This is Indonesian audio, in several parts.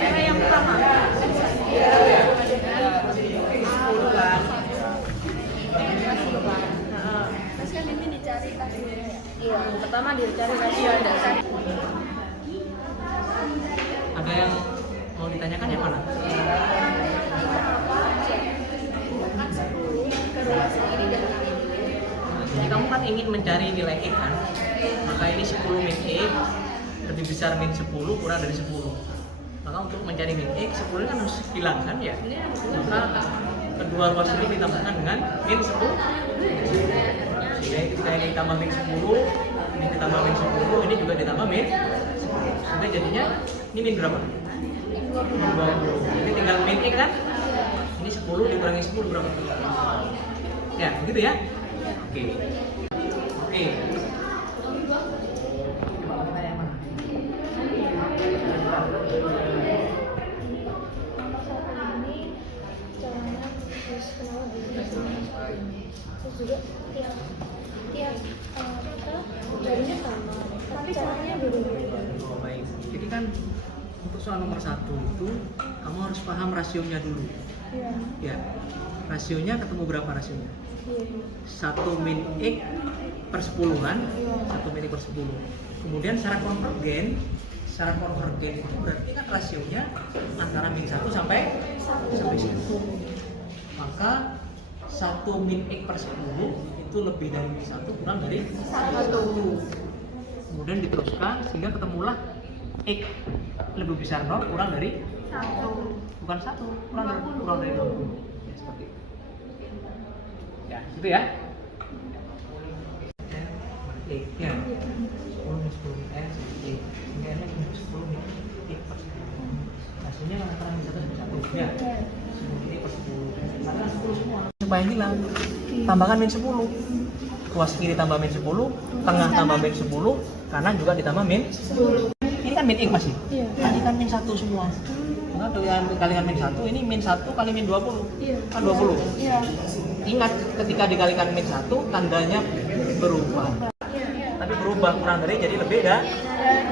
Cara yang pertama. Terus kan ini dicari rasionya ya? Iya, pertama dicari rasio dasar. Ada yang mau ditanyakan yang mana? Jadi kamu kan ingin mencari nilai X kan? Maka ini 10 min X lebih besar min 10 kurang dari 10. Maka untuk mencari min X, 10 kan harus hilangkan ya. Maka kedua ruas ini ditambahkan dengan min 10. Jadi ketika ini ditambah min 10, ini ditambah min 10, ini juga ditambah min 10. Sehingga jadinya ini min berapa? 20. Ini tinggal min X kan? Ini 10 dikurangi 10 berapa? Ya, begitu ya? Oke. Oke. Terus juga tiap jadinya sama, tapi caranya beda-beda. Oh, baik. Jadi kan untuk soal nomor 1 itu kamu harus paham rasionya dulu. Iya. Ya. Rasionya ketemu berapa rasionya? Iya. 1 min X per 10-an, 1 min X per 10. Kemudian secara konvergen itu berarti kan rasionya antara min 1 sampai 1. Maka 1 min X per 10 itu lebih dari min 1 kurang dari 1. Kemudian diteruskan sehingga ketemulah X lebih besar 0 kurang dari 1. Bukan 1, kurang dari 20. Ya, seperti itu. Ya, gitu ya. X ya. 10 min 10 min X sehingga N nya 10 min X per 10. Hasilnya antara min 1 sampai 1. Ya. 10 min X per 10. Karena 10 semua. Supaya hilang, tambahkan min 10. Ruas kiri tambah min 10, tengah tambah min 10, kanan juga ditambah min 10. Ini kan min X masih? Iya. Tadi kan min 1 semua. Maka dengan dikalikan min 1, ini min 1 kali min 20. Iya. Kan 20. Iya. Ingat ketika dikalikan min 1, tandanya berubah. Tapi berubah kurang dari jadi lebih dah.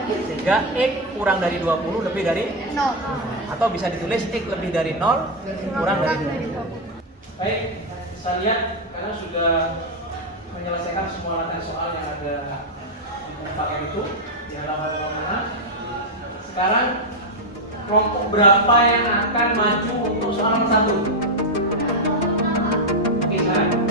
Sehingga X kurang dari 20 lebih dari 0. Atau bisa ditulis X lebih dari 0 kurang dari 20. Baik, saya lihat kalian sudah menyelesaikan semua rangkaian soal yang ada di buku paket itu di halaman 56. Sekarang kelompok berapa yang akan maju untuk soal nomor 1? Oke, sekarang.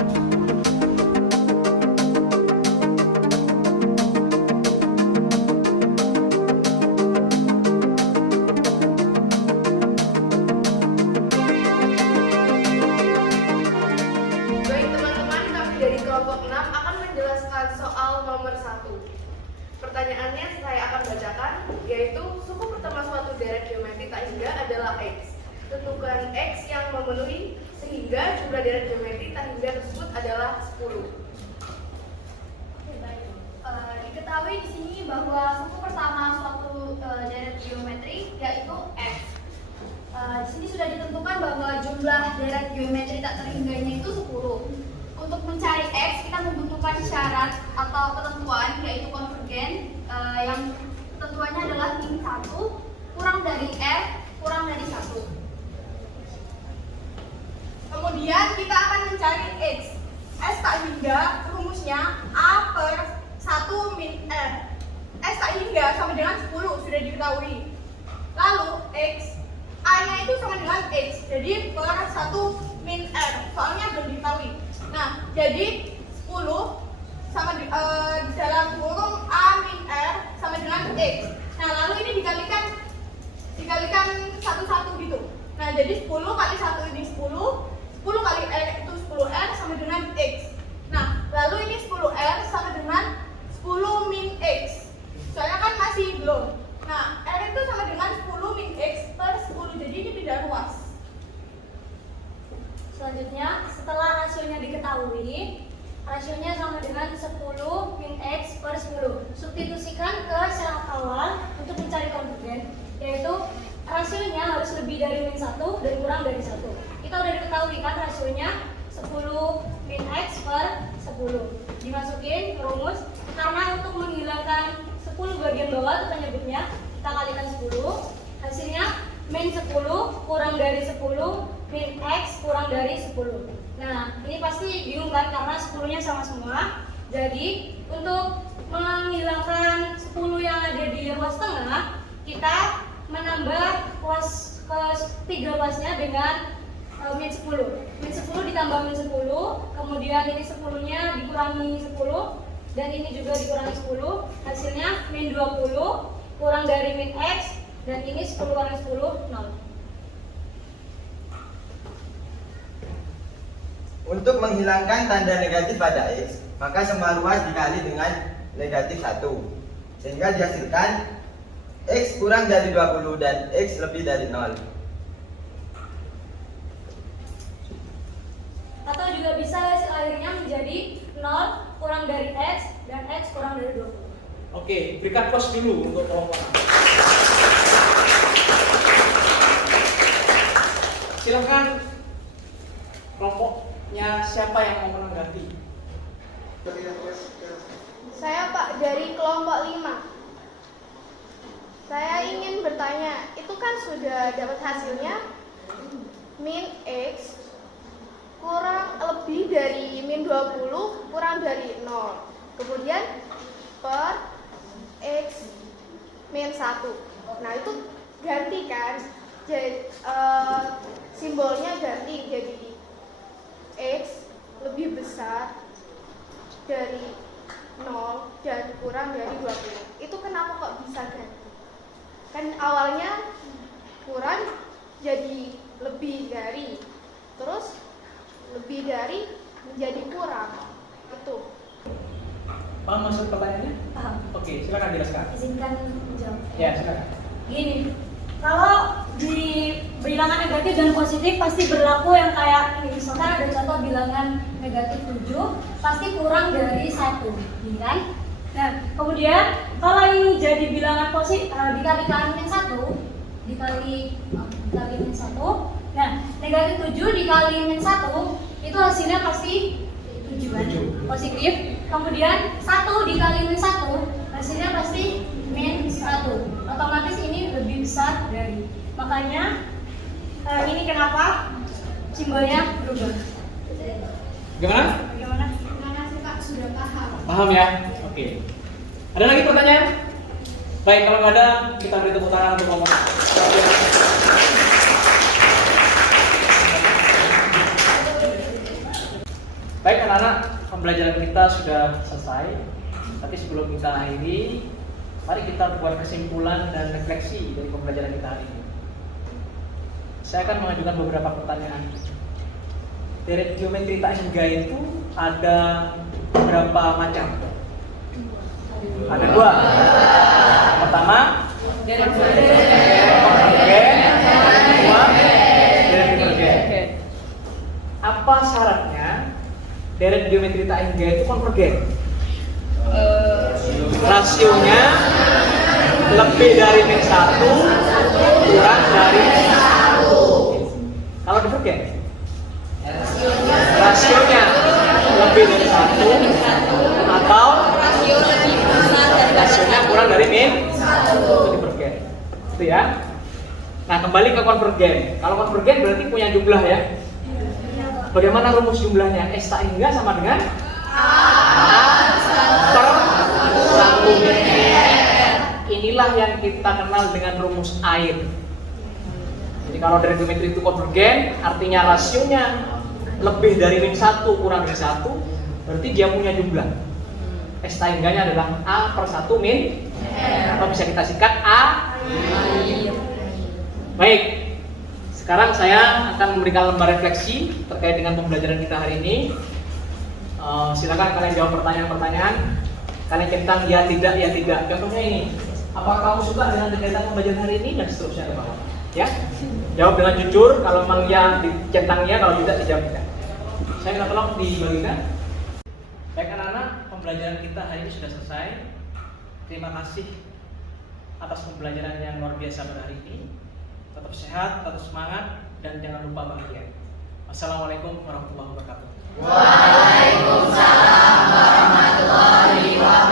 Pertanyaannya saya akan bacakan, yaitu suku pertama suatu deret geometri tak hingga adalah X. Tentukan X yang memenuhi sehingga jumlah deret geometri tak hingga tersebut adalah 10. Diketahui di sini bahwa suku pertama suatu deret geometri yaitu X. Di sini sudah ditentukan bahwa jumlah deret geometri tak terhingganya itu 10. Untuk mencari X, kita membutuhkan syarat atau ketentuan, yaitu konvergen, yang ketentuannya adalah min 1 kurang dari R kurang dari 1. Kemudian kita akan mencari X. S tak hingga rumusnya A per 1 min R. S tak hingga sama dengan 10, sudah diketahui. Lalu X, A-nya itu sama dengan X, jadi per 1 min R, soalnya belum diketahui. Nah, jadi 10 sama di dalam kurung A min R sama dengan X. Nah, lalu ini dikalikan satu-satu gitu. Nah, jadi 10 kali 1 ini 10 kali R itu 10R sama dengan X. Nah, lalu ini 10R sama dengan 10 min X. Soalnya kan masih belum. Nah, R itu sama dengan 10 min X per 10, jadi ini tidak luas. Selanjutnya, setelah rasionya diketahui, rasionya sama dengan 10 min X per 10. Substitusikan ke syarat awal untuk mencari konvergen, yaitu rasionya harus lebih dari min 1 dan kurang dari 1. Kita udah diketahui kan rasionya 10 min X per 10. Dimasukin ke rumus, karena untuk menghilangkan 10. Hasilnya min 10 kurang dari 10 min X kurang dari 10. Nah, ini pasti bingung kan karena 10-nya sama semua. Jadi, untuk menghilangkan 10 yang ada di ruas tengah, kita menambah ruas ketiga ruasnya dengan min 10. Min 10 ditambah min 10, kemudian ini 10-nya dikurangi 10 dan ini juga dikurangi 10. Hasilnya min 20 kurang dari min X dan ini 10 kurang 10 0. Untuk menghilangkan tanda negatif pada X, maka semua ruas dikali dengan negatif 1 sehingga dihasilkan X kurang dari 20 dan X lebih dari 0. Atau juga bisa hasil akhirnya menjadi 0 kurang dari X dan X kurang dari 20. Oke, berikan plus dulu untuk kelompok. Silakan kelompoknya siapa yang mau menanggapi? Saya Pak dari kelompok 5. Saya ingin bertanya, itu kan sudah dapat hasilnya min X kurang lebih dari min 20 kurang dari 0. Kemudian per X min 1. Nah itu ganti kan, jadi simbolnya ganti jadi X lebih besar dari 0 dan kurang dari 20. Itu kenapa kok bisa ganti? Kan awalnya kurang jadi lebih dari, terus lebih dari menjadi kurang. Itu. Paham maksud pertanyaannya? Paham. Oke, silakan jelaskan. Izinkan menjawab. Ya, silakan. Gini, kalau di bilangan negatif dan positif pasti berlaku yang kayak ini. Misalkan ada contoh bilangan negatif 7 pasti kurang dari 1, kan? Nah, kemudian kalau ini jadi bilangan positif dikalikan min 1, dikali min 1. Nah, negatif 7 dikali min 1 itu hasilnya pasti 7 kan? Positif. Kemudian 1 dikali min 1 hasilnya pasti min 1. Otomatis ini lebih besar dari. Makanya ini kenapa simbolnya berubah. Gimana? Bagaimana? Terima kasih Pak, sudah paham. Paham ya? Oke. Ada lagi pertanyaan? Baik, kalau nggak ada, kita beri tepuk tangan untuk ngomong. Baik anak-anak, pembelajaran kita sudah selesai. Tapi sebelum kita akhiri, mari kita buat kesimpulan dan refleksi dari pembelajaran kita hari ini. Saya akan mengajukan beberapa pertanyaan. Deret geometri tak hingga itu ada berapa macam? Ada 2. Pertama, deret konvergen, kedua deret divergen. Apa syaratnya deret geometri tak hingga itu konvergen? Rasionya lebih dari min 1 kurang dari min 1. Kalau divergen, rasionya lebih dari 1 atau rasionya kurang dari min 1. Itu divergen. Itu ya. Nah, kembali ke konvergen. Kalau konvergen berarti punya jumlah ya. Bagaimana rumus jumlahnya? S tak hingga sama dengan A per 1 meter. Inilah yang kita kenal dengan rumus air. Jadi kalau dari geometri itu konvergen, artinya rasionya lebih dari min 1 kurang dari 1, berarti dia punya jumlah. S tak hingganya adalah A per 1 min, atau bisa kita singkat A. Baik. Sekarang saya akan memberikan lembar refleksi terkait dengan pembelajaran kita hari ini. Silakan kalian jawab pertanyaan-pertanyaan. Kalian centang ya tidak, ya tidak. Contohnya ini, apakah kamu suka dengan kegiatan pembelajaran hari ini dan seterusnya ke bawah. Ya, jawab dengan jujur. Kalau memang ya dicentang ya, kalau tidak dijawab tidak. Saya minta tolong dibagikan. Baik anak-anak, pembelajaran kita hari ini sudah selesai. Terima kasih atas pembelajaran yang luar biasa pada hari ini. Tetap sehat, tetap semangat, dan jangan lupa bahagia. Wassalamualaikum warahmatullahi wabarakatuh. Waalaikumsalam warahmatullahi wabarakatuh.